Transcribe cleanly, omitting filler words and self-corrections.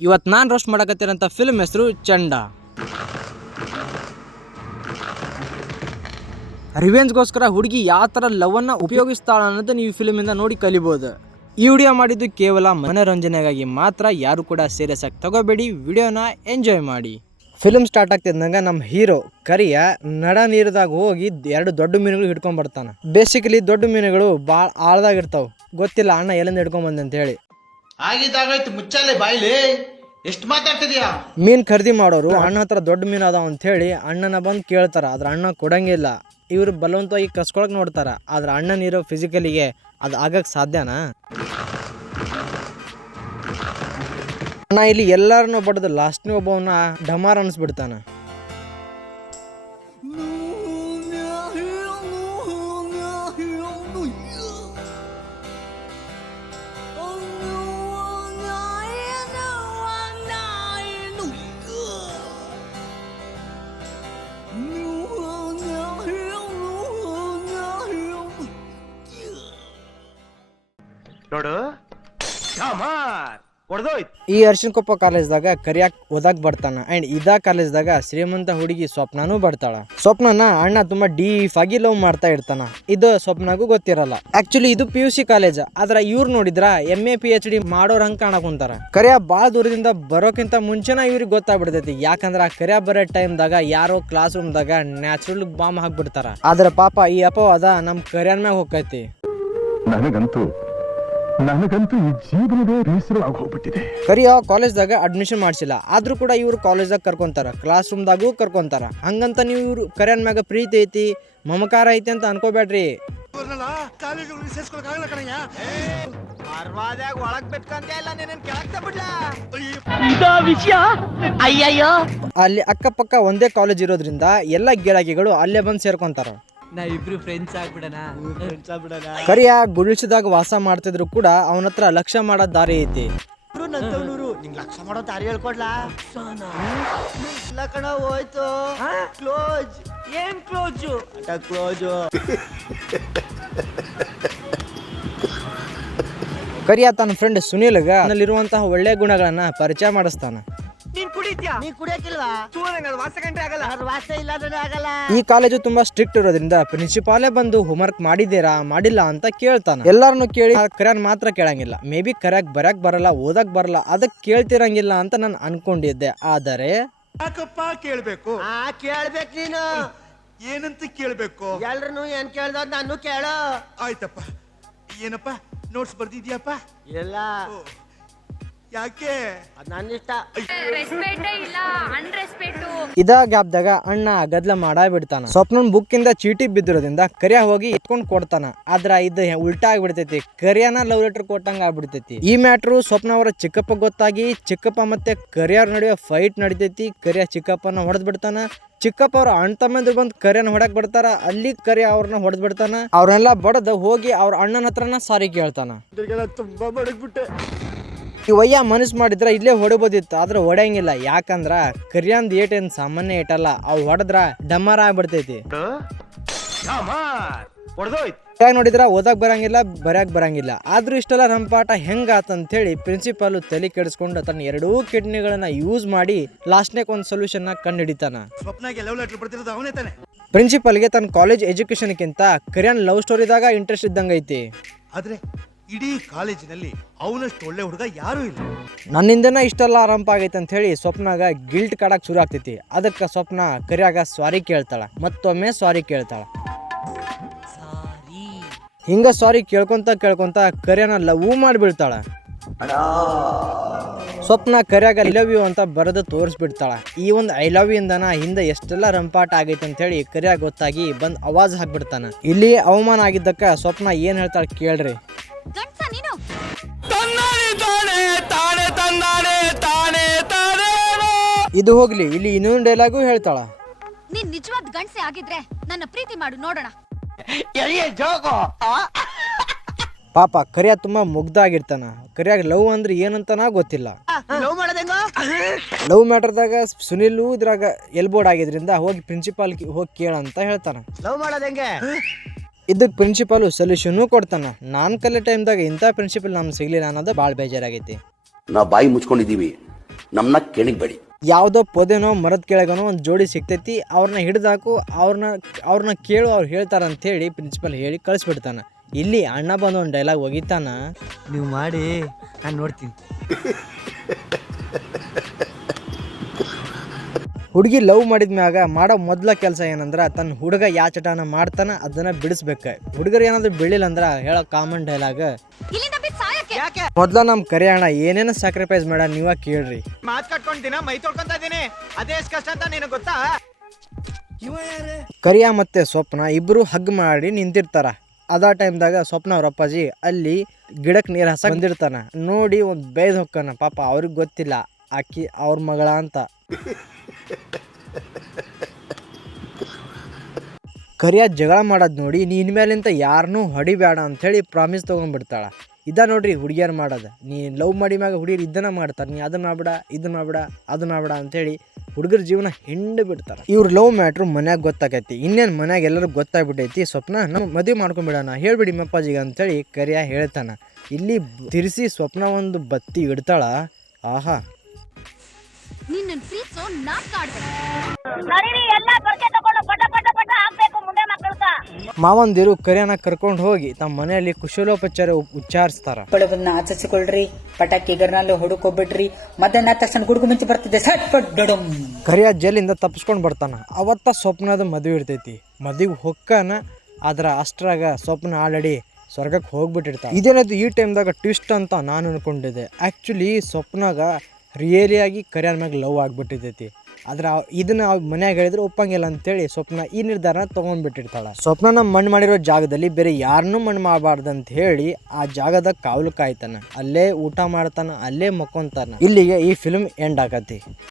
ಇವತ್ತು ನಾನು roast ಮಾಡಕತ್ತಿರೋಂಥ film ಹೆಸರು ಚಂಡ. ರಿವೆಂಜ್ಗೋಸ್ಕರ ಹುಡುಗಿ ಯಾವ ಥರ ಲವ್ವನ್ನು ಉಪಯೋಗಿಸ್ತಾಳ ಅನ್ನೋದು ನೀವು ಫಿಲ್ಮಿಂದ ನೋಡಿ ಕಲಿಬೋದು. ಈ ವಿಡಿಯೋ ಮಾಡಿದ್ದು ಕೇವಲ ಮನೋರಂಜನೆಗಾಗಿ ಮಾತ್ರ, ಯಾರು ಕೂಡ ಸೀರಿಯಸ್ ಆಗಿ ತಗೋಬೇಡಿ, ವಿಡಿಯೋನ ಎಂಜಾಯ್ ಮಾಡಿ. ಫಿಲ್ಮ್ ಸ್ಟಾರ್ಟ್ ಆಗ್ತಿದ್ದಂಗೆ ನಮ್ಮ ಹೀರೋ ಕರಿಯ ನಡ ನೀರದಾಗ ಹೋಗಿ 2 ದೊಡ್ಡ ಮೀನುಗಳು ಹಿಡ್ಕೊಂಡ್ ಬರ್ತಾನೆ. ಬೇಸಿಕಲಿ ದೊಡ್ಡ ಮೀನುಗಳು ಭಾಳ ಆಳದಾಗಿರ್ತಾವೆ, ಗೊತ್ತಿಲ್ಲ ಅಣ್ಣ ಎಲ್ಲಿಂದ ಹಿಡ್ಕೊಂಡ್ ಬಂದೆ ಅಂತ ಹೇಳಿ. ಆಗಿದ್ದಾಗಾಯ್ತು ಮುಚ್ಚಾಲೆ ಬಾಯ್ಲಿ, ಎಷ್ಟು ಮಾತಾಡ್ತಿದ್ಯಾ? ಮೀನು ಖರೀದಿ ಮಾಡೋರು ಅಣ್ಣ ಹತ್ರ ದೊಡ್ಡ ಮೀನು ಅದಾವ ಅಂತ ಹೇಳಿ ಅಣ್ಣನ ಬಂದು ಕೇಳ್ತಾರ. ಆದ್ರೆ ಅಣ್ಣ ಕೊಡಂಗಿಲ್ಲ. ಇವರು ಬಲವಂತವಾಗಿ ಕಸ್ಕೊಳಕ್ ನೋಡ್ತಾರ. ಆದ್ರೆ ಅಣ್ಣನಿರೋ ಫಿಸಿಕಲಿಗೆ ಅದು ಆಗಕ್ಕೆ ಸಾಧ್ಯನಾ? ಅಣ್ಣ ಇಲ್ಲಿ ಎಲ್ಲಾರನ್ನೂ ಬಡ್ದು ಲಾಸ್ಟ್ನ ಒಬ್ಬವನ್ನ ಡಮಾರ್ ಅನ್ಸ್ಬಿಡ್ತಾನ. ನೋಡು ಈ ಅರ್ಶಿನಕೊಪ್ಪ ಕಾಲೇಜ್ದಾಗ ಕರಿಯಾಕ್ ಓದಾಕ್ ಬರ್ತಾನ. ಅಂಡ್ ಇದ ಕಾಲೇಜ್ದಾಗ ಶ್ರೀಮಂತ ಹುಡುಗಿ ಸ್ವಪ್ನಾನು ಬರ್ತಾಳ. ಸ್ವಪ್ನನ ಅಣ್ಣ ತುಂಬಾ ಡೀಫ್ ಆಗಿ ಲವ್ ಮಾಡ್ತಾ ಇರ್ತಾನ. ಇದು ಸ್ವಪ್ನಾಗೂ ಗೊತ್ತಿರಲ್ಲ. ಆಕ್ಚುಲಿ ಇದು PUC ಕಾಲೇಜ್. ಆದ್ರ ಇವ್ರು ನೋಡಿದ್ರ MA PhD ಮಾಡೋರ್ ಹಂಗ ಕಾಣಕ್ ಕುಂತಾರ. ಕರಿಯ ಬಾಳ ದೂರದಿಂದ ಬರೋಕ್ಕಿಂತ ಮುಂಚೆನ ಇವ್ರಿಗೆ ಗೊತ್ತಾಗ್ಬಿಡ್ತೈತಿ. ಯಾಕಂದ್ರ ಕರಿಯ ಬರೋ ಟೈಮ್ದಾಗ ಯಾರೋ ಕ್ಲಾಸ್ ರೂಮ್ದಾಗ ನ್ಯಾಚುರಲ್ ಬಾಂಬ್ ಹಾಕ್ಬಿಡ್ತಾರ. ಆದ್ರ ಪಾಪ ಈ ಅಪವಾದ ನಮ್ ಕರಿಯನ್ ಮ್ಯಾಗ ಹೋಗೈತಿ. ನನಗಂತೂ ಈ ಜೀವನವೇ ಬೇಸರವಾಗಿ ಹೋಗ್ಬಿಟ್ಟಿದೆ. ಕರಿಯ ಕಾಲೇಜ್ದಾಗ ಅಡ್ಮಿಷನ್ ಮಾಡ್ಸಿಲ್ಲ, ಆದ್ರೂ ಕೂಡ ಇವ್ರು ಕಾಲೇಜ್ದಾಗ ಕರ್ಕೊಂತಾರ, ಕ್ಲಾಸ್ ರೂಮ್ದಾಗೂ ಕರ್ಕೊಂತಾರ. ಹಂಗಂತ ನೀವು ಇವ್ರು ಕರಿಯನ್ ಮ್ಯಾಗ ಪ್ರೀತಿ ಐತಿ, ಮಮಕಾರ ಐತಿ ಅಂತ ಅನ್ಕೋಬೇಡ್ರಿ. ಅಲ್ಲಿ ಅಕ್ಕಪಕ್ಕ ಒಂದೇ ಕಾಲೇಜ್ ಇರೋದ್ರಿಂದ ಎಲ್ಲ ಗಿರಾಕಿಗಳು ಅಲ್ಲೇ ಬಂದು ಸೇರ್ಕೊಂತಾರ. ಕರಿಯ ಗುಡಿಸಿದಾಗ ವಾಸ ಮಾಡ್ತಿದ್ರು ಕೂಡ ಅವನ ಹತ್ರ ಲಕ್ಷ್ಯ ಮಾಡೋ ದಾರಿ ಐತಿ. ಲಕ್ಷ ಮಾಡೋ ದಾರಿ ಹೇಳ್ಕೊಡ್ಲಾ? ಕಣ ಹೋಯ್ತು. ಕ್ಲೋಜ್ ಏನ್ ಕ್ಲೋಜ್? ಕ್ಲೋಜ್. ಕರಿಯ ತನ್ನ ಫ್ರೆಂಡ್ ಸುನೀಲ್ಗ ನಲ್ಲಿರುವಂತಹ ಒಳ್ಳೆ ಗುಣಗಳನ್ನ ಪರಿಚಯ ಮಾಡಿಸ್ತಾನ. ಈ ಕಾಲೇಜು ತುಂಬಾ ಸ್ಟ್ರಿಕ್ಟ್ ಇರೋದ್ರಿಂದ ಪ್ರಿನ್ಸಿಪಾಲೇ ಬಂದು ಹೋಮ್ವರ್ಕ್ ಮಾಡಿದ್ದೀರಾ ಮಾಡಿಲ್ಲ ಅಂತ ಕೇಳ್ತಾನ. ಎಲ್ಲಾರನ್ನು ಕೇಳಿ ಕರ್ಯಾನ್ ಮಾತ್ರ ಕೇಳಂಗಿಲ್ಲ. ಮೇ ಬಿ ಕರ್ಯಾಕ್ ಬರಕ್ ಬರಲ್ಲ, ಓದಕ್ ಬರಲ್ಲ, ಅದಕ್ಕೆ ಕೇಳ್ತಿರಂಗಿಲ್ಲ ಅಂತ ನಾನು ಅನ್ಕೊಂಡಿದ್ದೆ. ಆದರೆ ಯಾಕಪ್ಪ ಕೇಳ್ಬೇಕು? ಕೇಳ್ಬೇಕು ನೀನು. ಏನಂತ ಕೇಳ್ಬೇಕು? ಎಲ್ರು ಏನ್ ಕೇಳ್ದ ನಾನು ಕೇಳ. ಆಯ್ತಪ್ಪ. ಏನಪ್ಪ ನೋಟ್ಸ್ ಬರ್ದಿದ್ಯಪ್ಪ? ಎಲ್ಲ. ಯಾಕೆ? ಇದ ಗ್ಯಾಪ್ದಾಗ ಅಣ್ಣ ಗದ್ಲ ಬಿಡ್ತಾನ. ಸ್ವಪ್ನನ್ ಬುಕ್ ಇಂದ ಚೀಟಿ ಬಿದ್ದಿರೋದ್ರಿಂದ ಕರಿಯ ಹೋಗಿ ಎತ್ಕೊಂಡ್ ಕೊಡ್ತಾನ. ಆದ್ರ ಇದು ಉಲ್ಟಾ ಆಗ್ಬಿಡ್ತೈತಿ. ಕರಿಯನ ಲವ್ ಲೆಟರ್ ಕೊಟ್ಟಂಗ ಆಗ್ಬಿಡ್ತೈತಿ. ಈ ಮ್ಯಾಟ್ರು ಸ್ವಪ್ನ ಅವರ ಚಿಕ್ಕಪ್ಪ ಗೊತ್ತಾಗಿ ಚಿಕ್ಕಪ್ಪ ಮತ್ತೆ ಕರಿಯರ್ ನಡುವೆ ಫೈಟ್ ನಡಿತೈತಿ. ಕರಿಯ ಚಿಕ್ಕಪ್ಪನ ಹೊಡೆದ್ ಬಿಡ್ತಾನ. ಚಿಕ್ಕಪ್ಪ ಅವ್ರ ಅಣ್ಣ ತಮ್ಮಂದ್ರು ಬಂದು ಕರಿಯನ ಹೊಡಕ್ ಬಿಡ್ತಾರ. ಅಲ್ಲಿ ಕರಿಯ ಅವ್ರನ್ನ ಹೊಡೆದ್ ಬಿಡ್ತಾನ. ಅವ್ರನ್ನೆಲ್ಲ ಬಡದ್ ಹೋಗಿ ಅವ್ರ ಅಣ್ಣನ ಹತ್ರನ ಸಾರಿ ಕೇಳ್ತಾನ. ತುಂಬಾ ಬಡಗ್ಬಿಟ್ಟೆ. ಈ ವಯ್ಯ ಮನಸ್ಸು ಮಾಡಿದ್ರ ಇಲ್ಲೇ ಹೊಡಿಬೋದಿತ್ತು, ಆದ್ರೆ ಹೊಡೆಯಂಗಿಲ್ಲ. ಯಾಕಂದ್ರ ಕರಿಯಂದ್ ಏಟೇನ್ ಸಾಮಾನ್ಯ ಏಟಲ್ಲ. ಅವ್ ಹೊಡೆದ್ರ ಡಮ್ಮರ ಆಗ್ಬಿಡ್ತೈತಿ. ನೋಡಿದ್ರ ಓದಕ್ ಬರಂಗಿಲ್ಲ, ಬರ್ಯಾಕ್ ಬರಂಗಿಲ್ಲ. ಆದ್ರೂ ಇಷ್ಟೆಲ್ಲ ರಂಪಾಟ ಹೆಂಗಾತಂತ ಹೇಳಿ ಪ್ರಿನ್ಸಿಪಾಲ್ ತಲೆ ಕೆಡಿಸ್ಕೊಂಡು ತನ್ನ 2 ಕಿಡ್ನಿಗಳನ್ನ ಯೂಸ್ ಮಾಡಿ ಲಾಸ್ಟ್ನೇಕ್ ಒಂದ್ ಸೊಲ್ಯೂಷನ್ ಕಂಡು ಹಿಡಿತಾನ. ಪ್ರಿನ್ಸಿಪಾಲ್ಗೆ ತನ್ನ ಕಾಲೇಜ್ ಎಜುಕೇಶನ್ಕ್ಕಿಂತ ಕರಿಯನ್ ಲವ್ ಸ್ಟೋರಿದಾಗ ಇಂಟ್ರೆಸ್ಟ್ ಇದ್ದಂಗ ಐತಿ. ಆದ್ರೆ ಇಡೀ ಕಾಲೇಜಿನಲ್ಲಿ ಅವನಷ್ಟು ಒಳ್ಳೆ ಹುಡುಗ ಯಾರು ಇಲ್ಲ. ನನ್ನಿಂದನ ಇಷ್ಟೆಲ್ಲ ಆರಂಭ ಆಗೈತೆ ಅಂತ ಹೇಳಿ ಸ್ವಪ್ನಾಗ ಗಿಲ್ಟ್ ಕಾಡಕ್ ಶುರು ಆಗ್ತೈತಿ. ಅದಕ್ಕೆ ಸ್ವಪ್ನ ಕರಿಯಾಗ ಸಾರಿ ಕೇಳ್ತಾಳ. ಮತ್ತೊಮ್ಮೆ ಸಾರಿ ಕೇಳ್ತಾಳ. ಹಿಂಗ ಸಾರಿ ಕೇಳ್ಕೊಂತ ಕರಿಯನ ಲವ್ ಮಾಡಿಬಿಡ್ತಾಳ. ಸ್ವಪ್ನ ಕರಿಯಾಗ ಐ ಲವ್ ಯು ಅಂತ ಬರೆದು ತೋರಿಸ್ಬಿಡ್ತಾಳ. ಈ ಒಂದು ಐ ಲವ್ ಯು ಇಂದನ ಹಿಂದೆ ಎಷ್ಟೆಲ್ಲ ರಂಪಾಟ ಆಗೈತೆ ಅಂತ ಹೇಳಿ ಕರಿಯಾಗ ಗೊತ್ತಾಗಿ ಬಂದ್ ಆವಾಜ್ ಹಾಕ್ಬಿಡ್ತಾನ. ಇಲ್ಲಿ ಅವಮಾನ ಆಗಿದ್ದಕ್ಕ ಸ್ವಪ್ನ ಏನ್ ಹೇಳ್ತಾಳ ಕೇಳ್ರಿ. ಇದು ಹೋಗ್ಲಿ, ಇಲ್ಲಿ ಇನ್ನೊಂದು ಡೈಲಾಗು ಹೇಳ್ತಾಳ. ನೀನ್ ನಿಜವಾದ ಗಂಡಸೆ ಆಗಿದ್ರೆ ನನ್ನ ಪ್ರೀತಿ ಮಾಡು ನೋಡೋಣ. ಪಾಪ ಕರಿಯ ತುಂಬಾ ಮುಗ್ಧ ಆಗಿರ್ತಾನ. ಕರಿಯಾಗ ಲವ್ ಅಂದ್ರೆ ಏನಂತನ ಗೊತ್ತಿಲ್ಲ. ಲವ್ ಮ್ಯಾಟರ್ದಾಗ ಸುನಿಲ್ ಇದ್ರಾಗ ಎಲ್ಬೋರ್ಡ್ ಆಗಿದ್ರಿಂದ ಹೋಗಿ ಪ್ರಿನ್ಸಿಪಾಲ್ ಹೋಗಿ ಕೇಳಂತ ಹೇಳ್ತಾನ. ಲವ್ ಮಾಡೋದ್ ಹೆಂಗೆ? ಇದಕ್ಕೆ ಪ್ರಿನ್ಸಿಪಾಲು ಸೊಲ್ಯೂಷನ್ನು ಕೊಡ್ತಾನ. ನಾನು ಕಲಿಯೋ ಟೈಮ್ದಾಗ ಇಂಥ ಪ್ರಿನ್ಸಿಪಲ್ ನಮ್ಗೆ ಸಿಗ್ಲಿಲ್ಲ ಅನ್ನೋದು ಭಾಳ ಬೇಜಾರಾಗೈತಿ. ನಾವು ಬಾಯಿ ಮುಚ್ಕೊಂಡಿದ್ದೀವಿ, ನಮ್ಮನ್ನ ಕೆಣಗಬೇಡಿ. ಯಾವುದೋ ಪೊದೆನೋ ಮರದ ಕೆಳಗನೋ ಒಂದು ಜೋಡಿ ಸಿಗ್ತೈತಿ, ಅವ್ರನ್ನ ಹಿಡ್ದಾಕು, ಅವ್ರನ್ನ ಕೇಳು, ಅವ್ರು ಹೇಳ್ತಾರಂಥೇಳಿ ಪ್ರಿನ್ಸಿಪಲ್ ಹೇಳಿ ಕಳಿಸ್ಬಿಡ್ತಾನೆ. ಇಲ್ಲಿ ಅಣ್ಣ ಬಂದು ಒಂದು ಡೈಲಾಗ್ ಒಗಿತಾನ, ನೀವು ಮಾಡಿ ನಾನು ನೋಡ್ತೀನಿ. ಹುಡುಗಿ ಲವ್ ಮಾಡಿದ ಮ್ಯಾಗ ಮಾಡೋ ಮೊದಲ ಕೆಲಸ ಏನಂದ್ರೆ ತನ್ನ ಹುಡುಗ ಯಾ ಚಟನ ಮಾಡ್ತಾನ ಅದನ್ನ ಬಿಡಿಸ್ಬೇಕು. ಹುಡುಗರು ಏನಾದ್ರು ಬಿಡಲಿಲ್ಲ ಅಂದ್ರೆ ಹೇಳೋ ಕಾಮನ್ ಡೈಲಾಗ್, ಇಲ್ಲಿಂದ ಬಿದ್ದು ಸಾಯಕ್ಕೆ. ಮೊದ್ಲ ನಮ್ಮ ಕರಿ ಅಣ್ಣ ಏನೇನು ಸ್ಯಾಕ್ರಿಫೈಸ್ ಮಾಡ ನೀವ ಕೇಳ್ರಿ. ಮಾತ್ ಕಟ್ಕೊಂಡ್ ಮೈ ತೊಳ್ಕೊಂತ ಇದೀನಿ, ಅದೇ ಎಷ್ಟ್ ಕಷ್ಟ ಅಂತ ನಿನಗೆ ಗೊತ್ತಾ? ಕರಿಯ ಮತ್ತೆ ಸ್ವಪ್ನ ಇಬ್ರು ಹಗ್ ಮಾಡಿ ನಿಂತಿರ್ತಾರ. ಅದ ಟೈಮ್ದಾಗ ಸ್ವಪ್ನ ಅವ್ರ ಅಪ್ಪಾಜಿ ಅಲ್ಲಿ ಗಿಡಕ್ಕೆ ನೀರು ಹಸ ಬಂದಿರ್ತಾನ. ನೋಡಿ ಒಂದು ಬೇಯ್ದು ಹೊಕ್ಕನ. ಪಾಪ ಅವ್ರಿಗೆ ಗೊತ್ತಿಲ್ಲ ಆಕಿ ಅವ್ರ ಮಗಳ ಅಂತ. ಕರಿಯ ಜಗಳ ಮಾಡೋದು ನೋಡಿ ನೀ ಇನ್ಮೇಲಿಂತ ಯಾರನ್ನೂ ಹೊಡಿಬೇಡ ಅಂಥೇಳಿ ಪ್ರಾಮಿಸ್ ತೊಗೊಂಡ್ಬಿಡ್ತಾಳ. ಇದ ನೋಡ್ರಿ ಹುಡುಗಿಯರು ಮಾಡೋದು. ನೀ ಲವ್ ಮಾಡಿ ಮ್ಯಾಗ ಹುಡುಗಿಯರು ಇದನ್ನ ಮಾಡ್ತಾರೆ, ನೀ ಅದನ್ನ ಮಾಡ್ಬೇಡ, ಇದನ್ನ ಮಾಡ್ಬೇಡ, ಅದನ್ನ ಮಾಡ್ಬೇಡ ಅಂಥೇಳಿ ಹುಡುಗರ ಜೀವನ ಹಿಂಡು ಬಿಡ್ತಾರೆ. ಇವ್ರ ಲವ್ ಮ್ಯಾಟ್ರು ಮನ್ಯಾಗ ಗೊತ್ತಾಗೈತಿ. ಇನ್ನೇನು ಮನ್ಯಾಗ ಎಲ್ಲರೂ ಗೊತ್ತಾಗ್ಬಿಟ್ಟೈತಿ. ಸ್ವಪ್ನ ನಮ್ಮ ಮದುವೆ ಮಾಡ್ಕೊಂಡ್ಬಿಡೋಣ ಹೇಳ್ಬಿಡಿ ಮಪ್ಪಾಜಿಗೆ ಅಂಥೇಳಿ ಕರಿಯ ಹೇಳ್ತಾನ. ಇಲ್ಲಿ ತಿರ್ಸಿ ಸ್ವಪ್ನ ಒಂದು ಬತ್ತಿ ಇಡ್ತಾಳ. ಆಹಾ, ನಿನ್ನ ಪ್ರೀತಿಸೋ ನಾಟಕ ಆಡ್ಬೇಕು. ಮಾವಂದಿರು ಕರಿಯನ್ನ ಕರ್ಕೊಂಡು ಹೋಗಿ ತಮ್ಮ ಮನೆಯಲ್ಲಿ ಕುಶಲೋಪಚಾರ ಉಚ್ಚಾರಿಸ್ತಾರ. ಬಳಗನ್ನ ಆಚರಿಸಿಕೊಳ್ಳ್ರಿ, ಪಟಾಕಿ ಗರ್ನಲ್ಲಿ ಹೊಡ್ಕೊಬಿಡ್ರಿ, ಮಧ್ಯಾಹ್ನ ತಕ್ಷಣ ಗುಡುಗು ಮಿಂಚು ಬರ್ತಿದೆ, ಸಟ್ ಪಟ್ ಡಡಮ್. ಕರಿಯ ಜೈಲಿಂದ ತಪ್ಪಿಸ್ಕೊಂಡು ಬರ್ತಾನ. ಅವತ್ತ ಸ್ವಪ್ನದ ಮದುವೆ ಇರ್ತೈತಿ. ಮದುವೆ ಹೊಕ್ಕನ. ಆದ್ರ ಅಷ್ಟ್ರಾಗ ಸ್ವಪ್ನ ಆಲ್ರೆಡಿ ಸ್ವರ್ಗಕ್ಕೆ ಹೋಗ್ಬಿಟ್ಟಿರ್ತಾನೆ. ಇದೇನಾಯ್ತು ಈ ಟೈಮ್ದಾಗ ಟ್ವಿಸ್ಟ್ ಅಂತ ನಾನು ಅನ್ಕೊಂಡಿದ್ದೆ. ಆ್ಯಕ್ಚುಲಿ ಸ್ವಪ್ನಾಗ ರಿಯಲಿಯಾಗಿ ಕರಿಯರ್ ಮ್ಯಾಗ ಲವ್ ಆಗಿಬಿಟ್ಟಿರ್ತೈತಿ. ಆದ್ರೆ ಇದನ್ನ ಮನ್ಯಾಗ ಹೇಳಿದ್ರೆ ಒಪ್ಪಂಗಿಲ್ಲ ಅಂತೇಳಿ ಸ್ವಪ್ನ ಈ ನಿರ್ಧಾರ ತೊಗೊಂಡ್ಬಿಟ್ಟಿರ್ತಾಳ. ಸ್ವಪ್ನನ ಮಣ್ಣು ಮಾಡಿರೋ ಜಾಗದಲ್ಲಿ ಬೇರೆ ಯಾರನ್ನೂ ಮಣ್ಣು ಮಾಡಬಾರ್ದು ಅಂತ ಹೇಳಿ ಆ ಜಾಗದ ಕಾವಲು ಕಾಯ್ತಾನ. ಅಲ್ಲೇ ಊಟ ಮಾಡ್ತಾನ, ಅಲ್ಲೇ ಮಕ್ಕೊಂತಾನ. ಇಲ್ಲಿಗೆ ಈ ಫಿಲ್ಮ್ ಎಂಡ್ ಆಗತಿ.